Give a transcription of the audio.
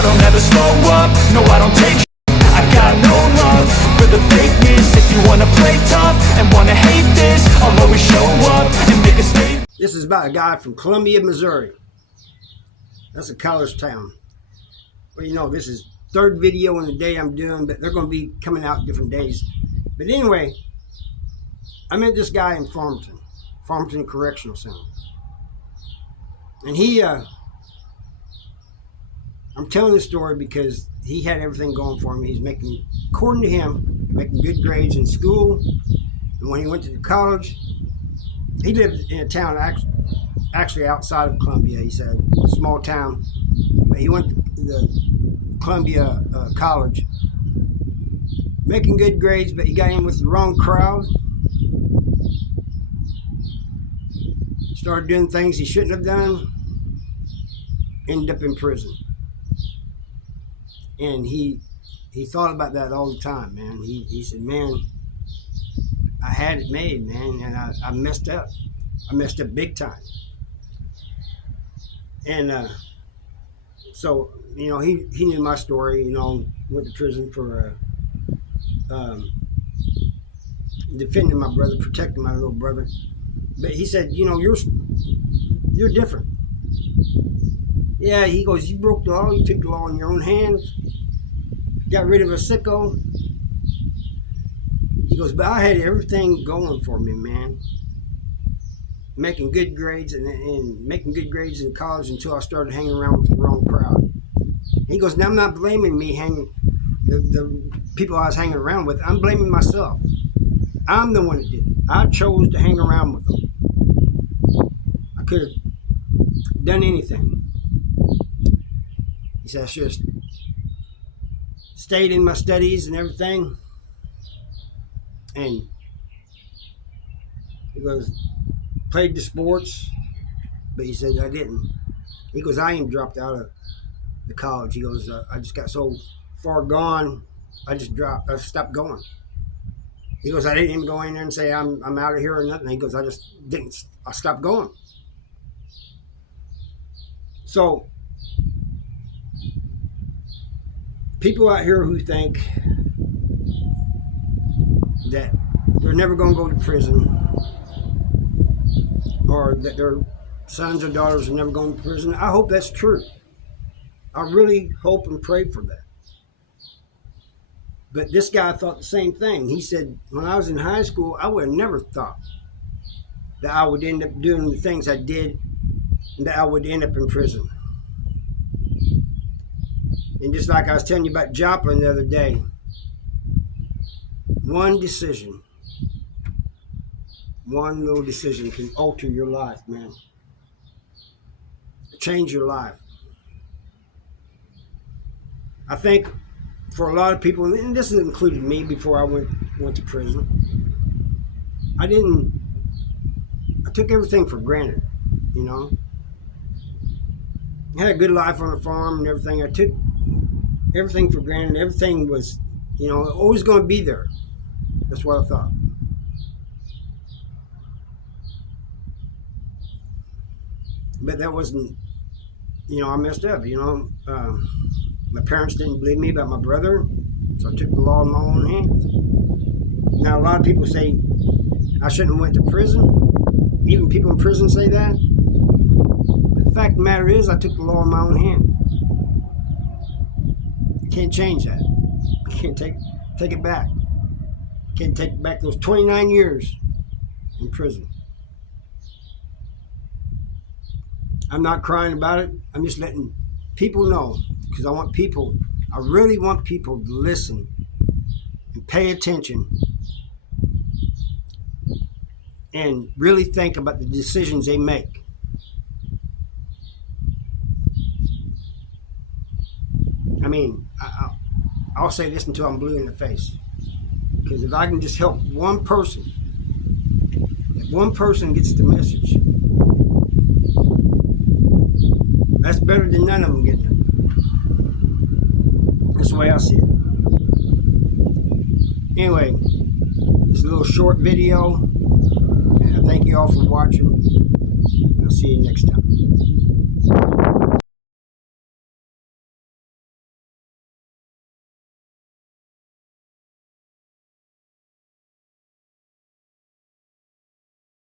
I don't ever slow up, no I don't take I got no love for the fakeness. If you wanna play tough and wanna hate this, I'll always show up and make a statement. This is about a guy from Columbia, Missouri. That's a college town. Well, you know, this is third video in the day I'm doing, but they're going to be coming out different days. But anyway, I met this guy in Farmington Correctional Center. And I'm telling this story because he had everything going for him. He's making, according to him, making good grades in school. And when he went to college, he lived in a town actually outside of Columbia. He said, a small town. But he went to the Columbia College, making good grades, but he got in with the wrong crowd. Started doing things he shouldn't have done. Ended up in prison. And he thought about that all the time, man. He said, man, I had it made, man, and I messed up. I messed up big time. And so, you know, he knew my story, you know, went to prison for defending my brother, protecting my little brother. But he said, you know, you're different. Yeah, he goes, you broke the law, you took the law in your own hands, got rid of a sicko. He goes, but I had everything going for me, man. Making good grades and making good grades in college until I started hanging around with the wrong crowd. He goes, now I'm not blaming me the people I was hanging around with. I'm blaming myself. I'm the one that did it. I chose to hang around with them. I could have done anything. He said, I should have stayed in my studies and everything. And he goes, played the sports, but he said I didn't. He goes, I even dropped out of the college. He goes, I just got so far gone, I stopped going. He goes, I didn't even go in there and say I'm out of here or nothing. He goes, I stopped going. So people out here who think that they're never going to go to prison, or that their sons or daughters are never going to prison, I hope that's true. I really hope and pray for that. But this guy thought the same thing. He said, when I was in high school, I would have never thought that I would end up doing the things I did and that I would end up in prison. And just like I was telling you about Joplin the other day, one decision, one little decision can alter your life, man. Change your life. I think for a lot of people, and this included me before I went to prison, I took everything for granted, you know. I had a good life on the farm and everything. I took everything for granted. Everything was, you know, always going to be there. That's what I thought. But that wasn't, you know, I messed up, you know. My parents didn't believe me about my brother, so I took the law in my own hands. Now, a lot of people say I shouldn't have went to prison. Even people in prison say that. But the fact of the matter is, I took the law in my own hands. You can't change that. You can't take it back. You can't take back those 29 years in prison. I'm not crying about it. I'm just letting people know, because I really want people to listen and pay attention and really think about the decisions they make. I mean, I'll say this until I'm blue in the face, because if I can just help one person, if one person gets the message, that's better than none of them getting it. That's the way I see it. Anyway, it's a little short video, and I thank you all for watching. I'll see you next time.